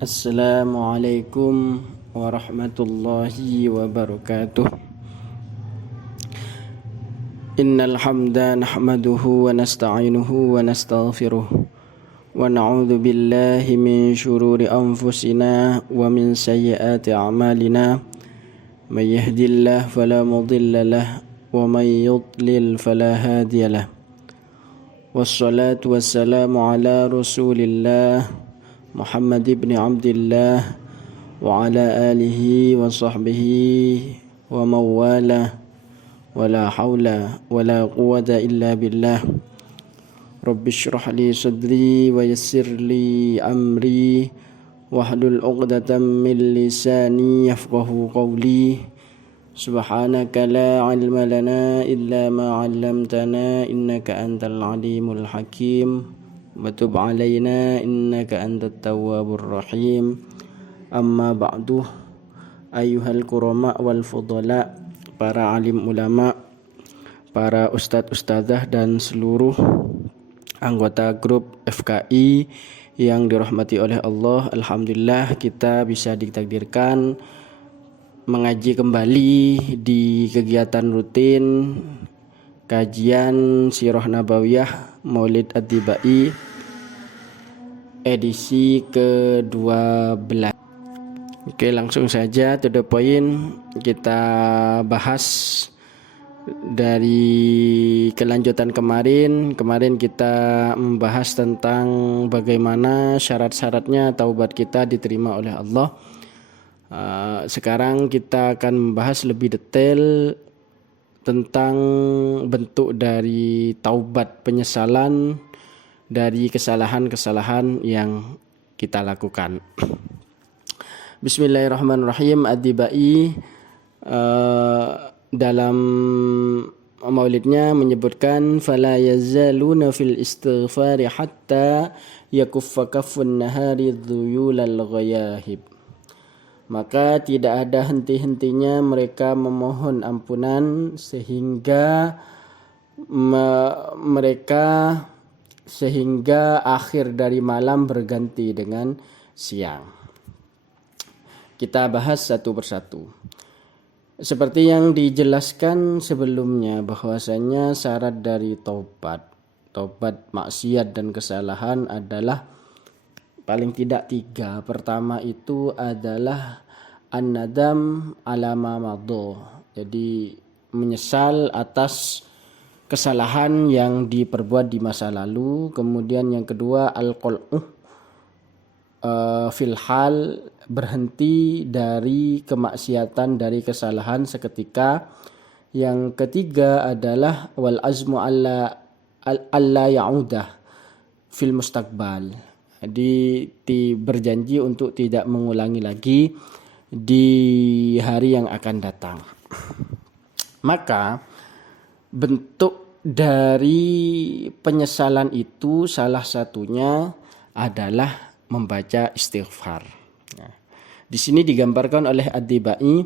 Assalamualaikum warahmatullahi wabarakatuh. Innal hamda nahmaduhu wa nasta'inuhu wa nastaghfiruh wa na'udzu billahi min shururi anfusina wa min sayyiati a'malina. May yahdihillahu fala mudilla lahu wa may yudlil fala hadiya lahu. Wassalatu wassalamu ala Rasulillah Muhammad ibn Abdillah wa ala alihi wa sahbihi wa mawala wa la hawla wa la quwwata illa billah. Rabbi shrah li sadri wa yassir li amri wahlul 'uqdatam min lisani yafqahu qawli. Subhanaka la ilma lana illa ma 'allamtana innaka antal alimul hakim. Watub alaina innaka antat tawwabur rahim. Amma ba'du, ayyuhal kurama wal fudala, para alim ulama, para ustadz-ustadzah dan seluruh anggota grup FKI yang dirahmati oleh Allah. Alhamdulillah kita bisa ditakdirkan mengaji kembali di kegiatan rutin kajian Sirah Nabawiyah Maulid At-Tibai edisi ke-12. Oke, langsung saja to the point. Kita bahas dari kelanjutan kemarin. Kemarin kita membahas tentang bagaimana syarat-syaratnya taubat kita diterima oleh Allah. Sekarang kita akan membahas lebih detail tentang bentuk dari taubat, penyesalan dari kesalahan-kesalahan yang kita lakukan. Bismillahirrahmanirrahim. Ad-Tibai dalam maulidnya menyebutkan fala yazaluna fil istighfari hatta yakuffa kaffun nahari dhuyulal ghayahib. Maka tidak ada henti-hentinya mereka memohon ampunan sehingga akhir dari malam berganti dengan siang. Kita bahas satu persatu. Seperti yang dijelaskan sebelumnya bahwasanya syarat dari taubat maksiat dan kesalahan adalah paling tidak 3. Pertama itu adalah an-nadam ala ma madha. Jadi menyesal atas kesalahan yang diperbuat di masa lalu. Kemudian yang kedua al-qal'u fil hal, berhenti dari kemaksiatan, dari kesalahan seketika. Yang ketiga adalah wal azmu alla ya'udah fil mustaqbal. Jadi berjanji untuk tidak mengulangi lagi di hari yang akan datang. Maka bentuk dari penyesalan itu salah satunya adalah membaca istighfar. Nah, di sini digambarkan oleh Ad-Tibai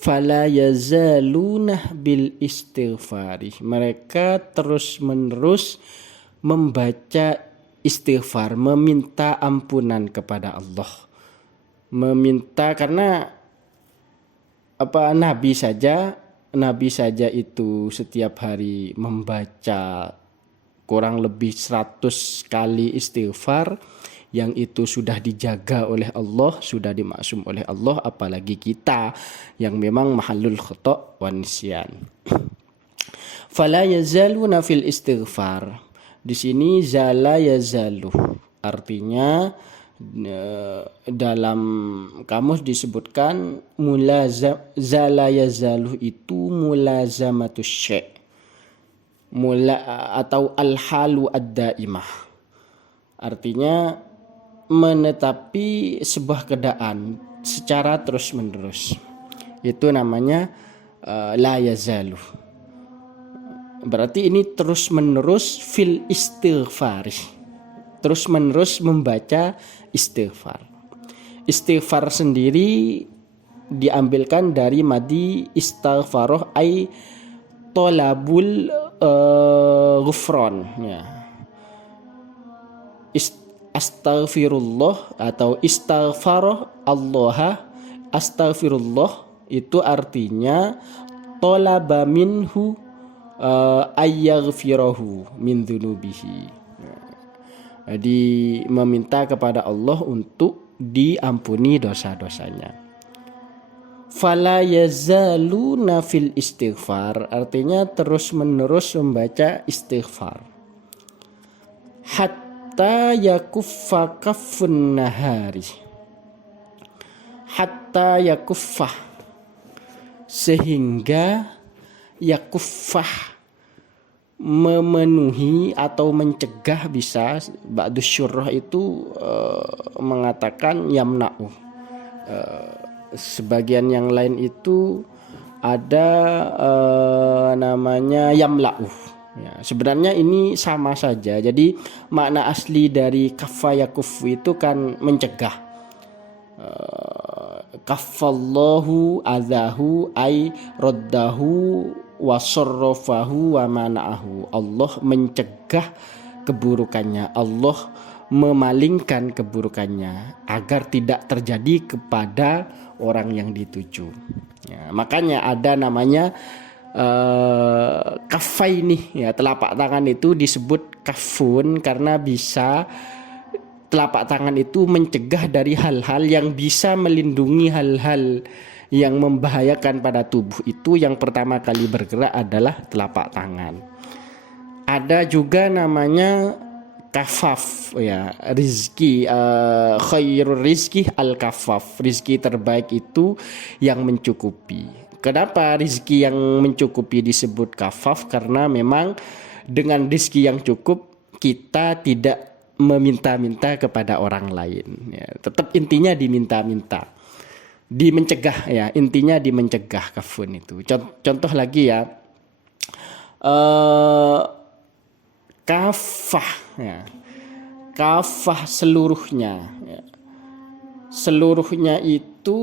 fala yazaluna bil istighfari. Mereka terus-menerus membaca istighfar, meminta ampunan kepada Allah. Meminta karena Nabi saja itu setiap hari membaca kurang lebih 100 kali istighfar, yang itu sudah dijaga oleh Allah, sudah dimaksum oleh Allah, apalagi kita yang memang mahallul khata' wan nisyan. Fala yazaluna fil istighfar. Di sini zala yazalu, artinya dalam kamus disebutkan zala yazalu itu mulazamatus syai' atau al-halu ad-daimah. Artinya menetapi sebuah keadaan secara terus-menerus. Itu namanya la yazalu. Berarti ini terus-menerus fil istighfar. Terus-menerus membaca istighfar. Istighfar sendiri diambilkan dari madi istighfaroh ay tolabul ghufron ya. astaghfirullah atau istaghfarah Allah, astaghfirullah itu artinya talaba minhu ayyaghfirahu min dzunubihi. Jadi meminta kepada Allah untuk diampuni dosa-dosanya. Fala yazaluna fil istighfar artinya terus-menerus membaca istighfar. Hatta yakuffa kaffun nahari. Hatta yakuffah sehingga yakuffah memenuhi atau mencegah, bisa ba'dus syurrah itu mengatakan yamna'u. Sebagian yang lain itu ada namanya yamla'u. Ya, sebenarnya ini sama saja. Jadi makna asli dari kaffa yakuffu itu kan mencegah. Kaffallahu adzahu ay raddahu wa sarrafahu wa mana'ahu. Allah mencegah keburukannya, Allah memalingkan keburukannya agar tidak terjadi kepada orang yang dituju. Ya, makanya ada namanya kafaini, ya, telapak tangan itu disebut kafun karena bisa telapak tangan itu mencegah dari hal-hal yang bisa melindungi hal-hal yang membahayakan pada tubuh itu. Yang pertama kali bergerak adalah telapak tangan. Ada juga namanya kafaf, ya, rizki, khairul rizki al kafaf, rizki terbaik itu yang mencukupi. Kenapa rizki yang mencukupi disebut kafaf? Karena memang dengan rizki yang cukup kita tidak meminta-minta kepada orang lain, ya, tetap intinya diminta-minta, dimencegah, ya, intinya dimencegah kafun itu. Contoh lagi, ya, kafah, ya, kafah seluruhnya, ya. Seluruhnya itu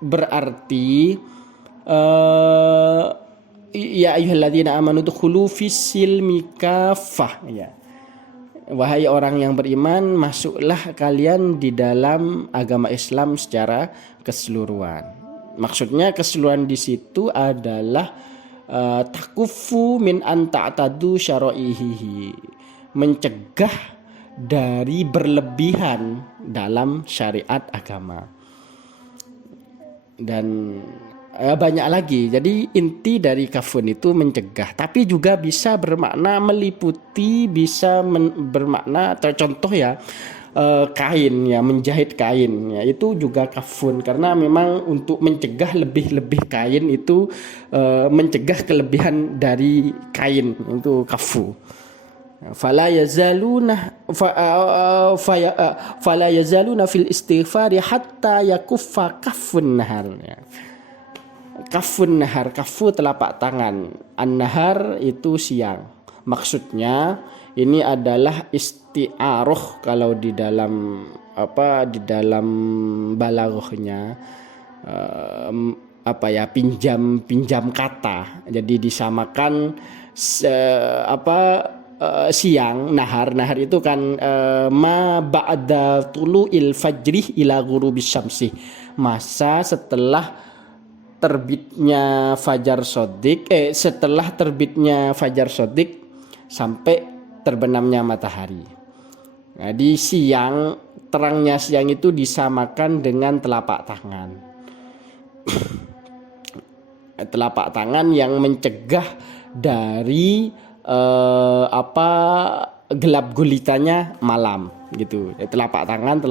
berarti ya ayyuhalladzina amanu dukhulu fis-silmi kafah, ya. Wahai orang yang beriman, masuklah kalian di dalam agama Islam secara keseluruhan. Maksudnya keseluruhan di situ adalah takufu min an ta'tadu syara'ihi, mencegah dari berlebihan dalam syariat agama. Dan banyak lagi. Jadi inti dari kafun itu mencegah, tapi juga bisa bermakna meliputi, bisa bermakna, contoh, ya, kain, ya, menjahit kain, ya, itu juga kafun karena memang untuk mencegah lebih kain itu, mencegah kelebihan dari kain, itu kafu. Fala yazaluna fil istighfari hatta yakuffa kaffun nahar, ya. Kafun nahar, kafu telapak tangan, an-nahar itu siang. Maksudnya ini adalah isti'aroh kalau di dalam balaghahnya, pinjam kata. Jadi disamakan siang, nahar itu kan ma ba'da tulu'il fajri ila ghurubis syamsi, masa setelah terbitnya fajar shadiq, setelah terbitnya fajar shadiq sampai terbenamnya matahari. Nah, di siang, terangnya siang itu disamakan dengan telapak tangan. Telapak tangan yang mencegah dari gelap gulitanya malam, gitu. Telapak tangan.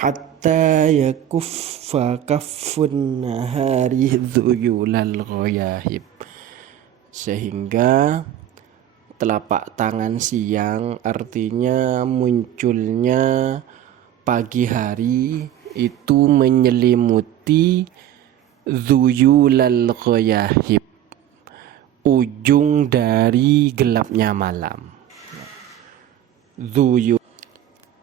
Hatta yakuffa kaffun nahari dzuyulal ghayahib, sehingga telapak tangan siang artinya munculnya pagi hari itu menyelimuti dzuyulal ghayahib, ujung dari gelapnya malam.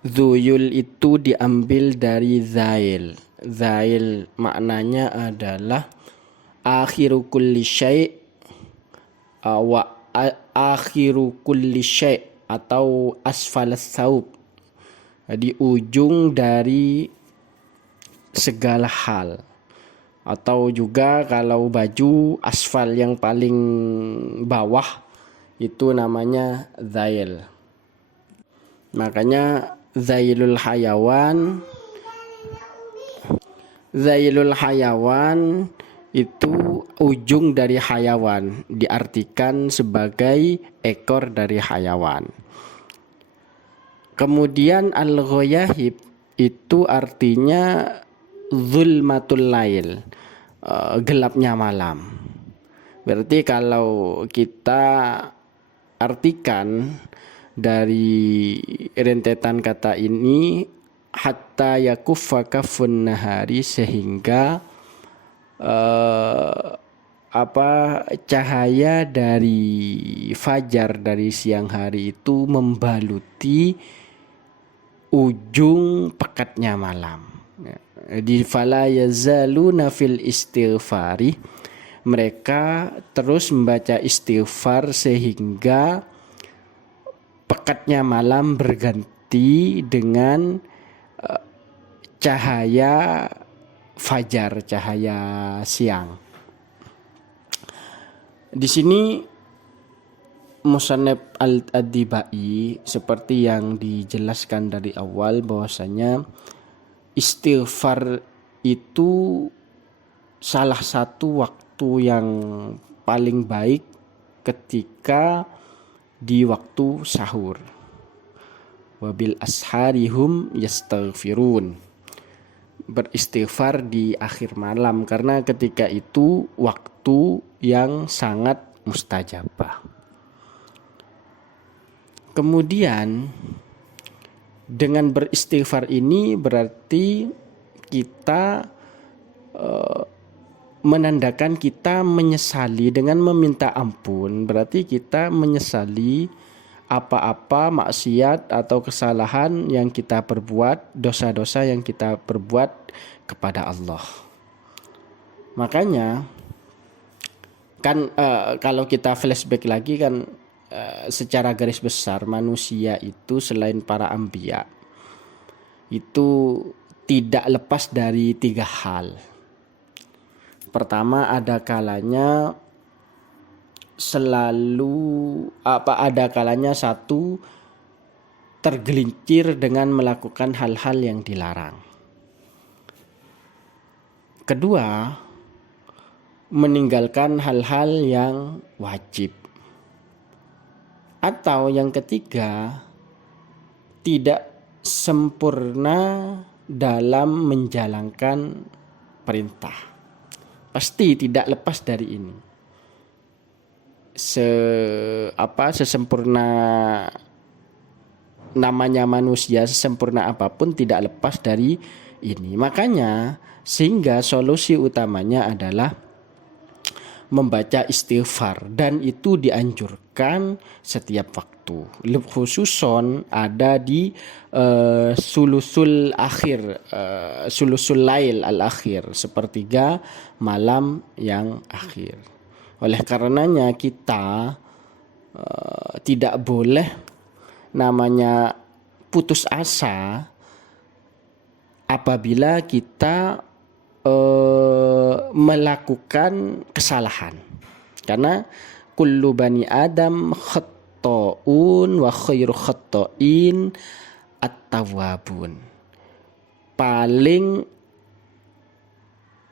Dzuyul itu diambil dari zail. Zail maknanya adalah akhiru kulli syai' akhiru kulli syai' atau asfalas saub. Di ujung dari segala hal. Atau juga kalau baju asfal yang paling bawah itu namanya zail. Makanya zailul hayawan itu ujung dari hayawan, diartikan sebagai ekor dari hayawan. Kemudian al-ghayahib itu artinya zulmatul lail, gelapnya malam. Berarti kalau kita artikan dari rentetan kata ini, hatta yakuffa kafun nahari, sehingga cahaya dari fajar dari siang hari itu membaluti ujung pekatnya malam. Di fala yazaluna fil istighfari, mereka terus membaca istighfar sehingga pekatnya malam berganti dengan cahaya fajar, cahaya siang. Di sini Musannaf Al-Adibai seperti yang dijelaskan dari awal bahwasanya istighfar itu salah satu waktu yang paling baik ketika di waktu sahur. Wabil asharihum yastaghfirun, beristighfar di akhir malam karena ketika itu waktu yang sangat mustajabah. Kemudian dengan beristighfar ini berarti kita menandakan kita menyesali. Dengan meminta ampun berarti kita menyesali apa-apa maksiat atau kesalahan yang kita perbuat, dosa-dosa yang kita perbuat kepada Allah. Makanya kan kalau kita flashback lagi kan, secara garis besar manusia itu selain para anbiya itu tidak lepas dari 3 hal. Pertama, ada kalanya satu tergelincir dengan melakukan hal-hal yang dilarang. Kedua, meninggalkan hal-hal yang wajib. Atau yang ketiga, tidak sempurna dalam menjalankan perintah. Pasti tidak lepas dari ini. Sesempurna namanya manusia, sesempurna apapun tidak lepas dari ini. Makanya sehingga solusi utamanya adalah membaca istighfar, dan itu dianjurkan setiap waktu. Khususon ada di sulusul lail al-akhir, sepertiga malam yang akhir. Oleh karenanya kita tidak boleh namanya putus asa apabila kita melakukan kesalahan, karena kullu bani adam khatta'un wa khairu khatta'in at-tawwabun. Paling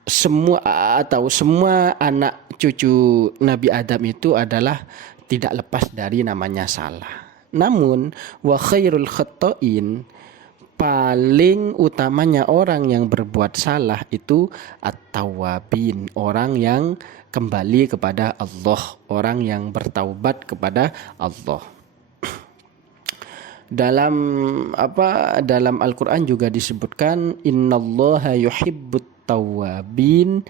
semua anak cucu Nabi Adam itu adalah tidak lepas dari namanya salah. Namun wa khairul khatta'in, paling utamanya orang yang berbuat salah itu at-tawwabin, orang yang kembali kepada Allah, orang yang bertaubat kepada Allah. Dalam Al-Qur'an juga disebutkan innallaha yuhibbut tawwabin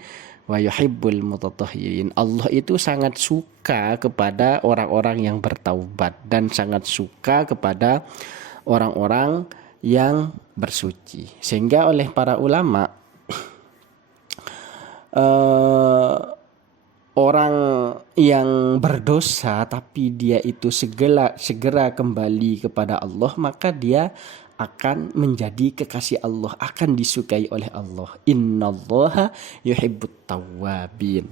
wa yuhibbul mutatahhirin. Allah itu sangat suka kepada orang-orang yang bertaubat dan sangat suka kepada orang-orang yang bersuci. Sehingga oleh para ulama orang yang berdosa tapi dia itu segera kembali kepada Allah, maka dia akan menjadi kekasih Allah, akan disukai oleh Allah. Innallaha yuhibbut tawwabin.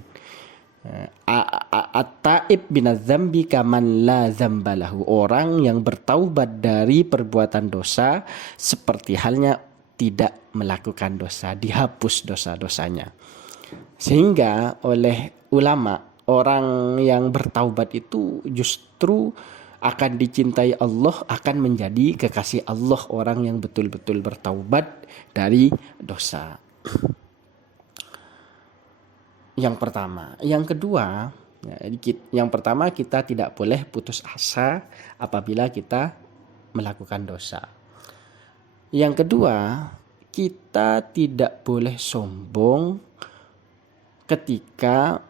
At-taib minadz-dzambi kaman la dzambalahu. Orang yang bertaubat dari perbuatan dosa seperti halnya tidak melakukan dosa, dihapus dosa-dosanya. Sehingga oleh ulama, orang yang bertaubat itu justru akan dicintai Allah, akan menjadi kekasih Allah, orang yang betul-betul bertaubat dari dosa. Yang pertama. Yang kedua, yang pertama, kita tidak boleh putus asa apabila kita melakukan dosa. Yang kedua, kita tidak boleh sombong ketika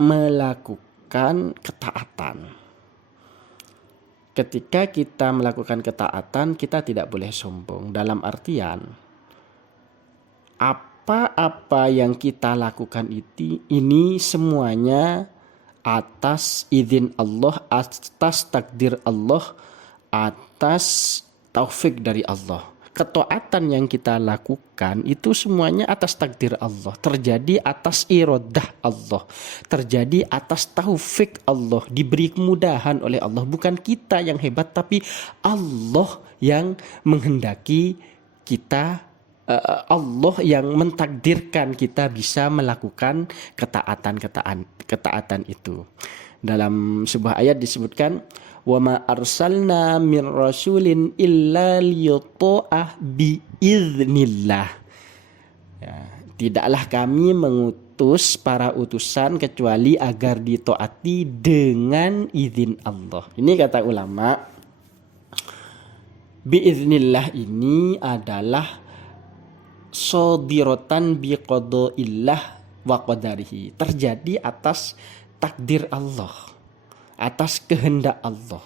melakukan ketaatan. Ketika kita melakukan ketaatan, kita tidak boleh sombong. Dalam artian, apa-apa yang kita lakukan ini semuanya atas izin Allah, atas takdir Allah, atas taufik dari Allah. Ketaatan yang kita lakukan itu semuanya atas takdir Allah, terjadi atas iradah Allah, terjadi atas taufik Allah, diberi kemudahan oleh Allah. Bukan kita yang hebat, tapi Allah yang menghendaki kita, Allah yang mentakdirkan kita bisa melakukan ketaatan itu. Dalam sebuah ayat disebutkan, wa ma arsalna min rasulin illa liyuta'ah biiznillah. Ya, tidaklah kami mengutus para utusan kecuali agar ditaati dengan izin Allah. Ini kata ulama, biiznillah ini adalah sadirotan biqadaillah wa qadarihi, terjadi atas takdir Allah, atas kehendak Allah,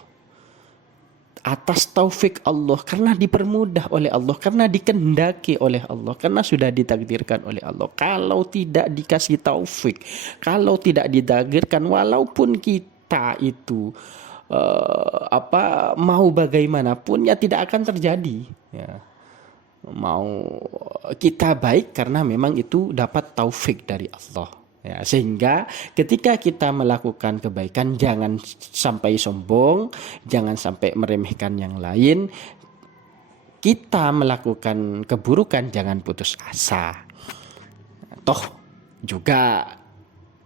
atas taufik Allah, karena dipermudah oleh Allah, karena dikehendaki oleh Allah, karena sudah ditakdirkan oleh Allah. Kalau tidak dikasih taufik, kalau tidak ditakdirkan, walaupun kita itu mau bagaimanapun, ya tidak akan terjadi. Ya. Mau kita baik karena memang itu dapat taufik dari Allah. Ya, sehingga ketika kita melakukan kebaikan, jangan sampai sombong, jangan sampai meremehkan yang lain. Kita melakukan keburukan, jangan putus asa. Toh juga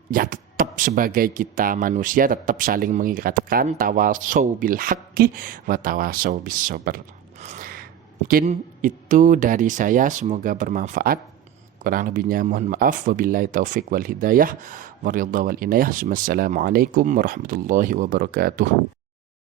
ya tetap sebagai kita manusia tetap saling mengingatkan, tawasau bil haqqi wa tawasau bis sabr. Mungkin itu dari saya, semoga bermanfaat. Kurang lebihnya mohon maaf. Wabillahi taufik wal hidayah wa ridha wal inayah. Assalamualaikum warahmatullahi wabarakatuh.